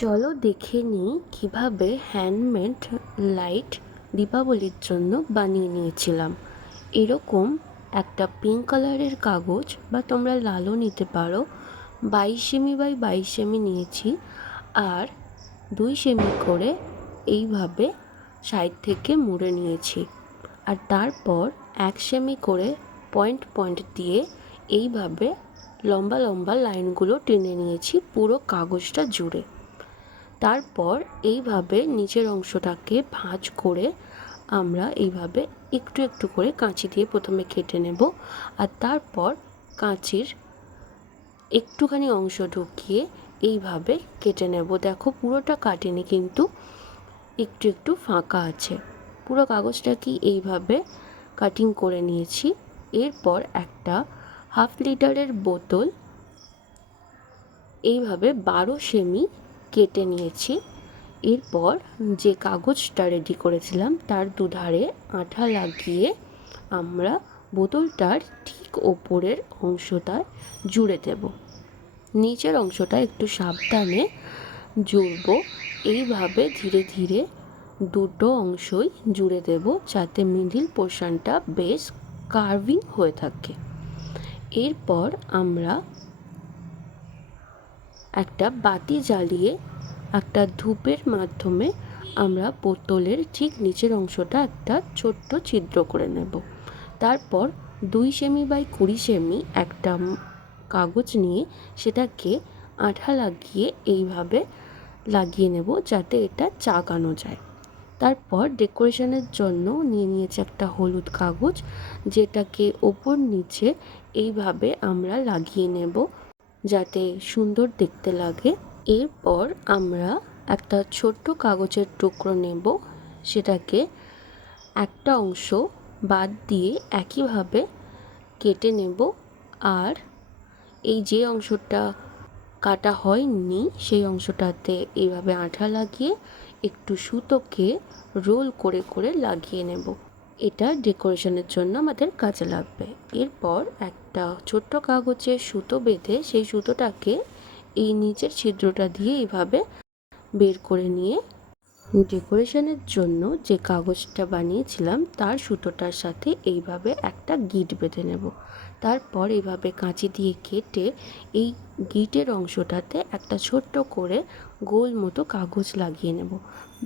চলো দেখে নিই কীভাবে হ্যান্ডমেড লাইট দীপাবলির জন্য বানিয়ে নিয়েছিলাম। এরকম একটা পিঙ্ক কালারের কাগজ বা তোমরা লালও নিতে পারো। 22 সেমি বাই 22 সেমি নিয়েছি, আর 2 সেমি করে এইভাবে সাইড থেকে মুড়ে নিয়েছি, আর তারপর 1 সেমি করে পয়েন্ট পয়েন্ট দিয়ে এইভাবে লম্বা লম্বা লাইনগুলো টেনে নিয়েছি পুরো কাগজটা জুড়ে। তারপর এইভাবে নিচের অংশটাকে ভাঁজ করে আমরা এইভাবে একটু একটু করে কাঁচি দিয়ে প্রথমে কেটে নেব, আর তারপর কাঁচির একটুখানি অংশ ঢুকিয়ে এইভাবে কেটে নেব। দেখো পুরোটা কাটিনি, কিন্তু একটু একটু ফাঁকা আছে। পুরো কাগজটাকে এইভাবে কাটিং করে নিয়েছি। এরপর একটা 1/2 লিটারের বোতল এইভাবে 12 সেমি কেটে নিয়েছি। এরপর যে কাগজটা রেডি করেছিলাম তার দুধারে আঠা লাগিয়ে আমরা বোতলটার ঠিক ওপরের অংশটায় জুড়ে দেব। নিচের অংশটা একটু সাবধানে জুড়ব। এইভাবে ধীরে ধীরে দুটো অংশই জুড়ে দেব, যাতে মিডিল পোর্শনটা বেশ কার্ভিং হয়ে থাকে। এরপর আমরা একটা বাতি জ্বালিয়ে একটা ধূপের মাধ্যমে আমরা বোতলের ঠিক নিচের অংশটা একটা ছোট্ট ছিদ্র করে নেব। তারপর 2 সেমি বাই 20 সেমি একটা কাগজ নিয়ে সেটাকে আঠা লাগিয়ে এইভাবে লাগিয়ে নেব, যাতে এটা চাগানো যায়। তারপর ডেকোরেশনের জন্য নিয়ে নিয়েছি একটা হলুদ কাগজ, যেটাকে ওপর নিচে এইভাবে আমরা লাগিয়ে নেব, যাতে সুন্দর দেখতে লাগে। এরপর আমরা একটা ছোট্ট কাগজের টুকরো নেব, সেটাকে একটা অংশ বাদ দিয়ে একইভাবে কেটে নেব, আর এই যে অংশটা কাটা হয়নি সেই অংশটাতে এইভাবে আঠা লাগিয়ে একটু সুতোকে রোল করে করে লাগিয়ে নেব। এটা ডেকোরেশনের জন্য আমাদের কাজে লাগবে। এরপর একটা ছোট্ট কাগজে সুতো বেঁধে সেই সুতোটাকে এই নিচের ছিদ্রটা দিয়ে এইভাবে বের করে নিয়ে ডেকোরেশনের জন্য যে কাগজটা বানিয়েছিলাম তার সুতোটার সাথে এইভাবে একটা গিঁট বেঁধে নেব। তারপর এইভাবে কাঁচি দিয়ে কেটে এই গিঁটের অংশটাতে একটা ছোট্ট করে গোল মতো কাগজ লাগিয়ে নেব।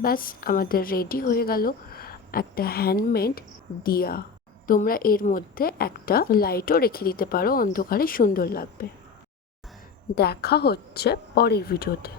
ব্যাস, আমাদের রেডি হয়ে গেল একটা হ্যান্ডমেড দিয়া। তোমরা এর মধ্যে একটা লাইটও রেখে দিতে পারো, অন্ধকারে সুন্দর লাগবে। দেখা হচ্ছে পরের ভিডিওতে।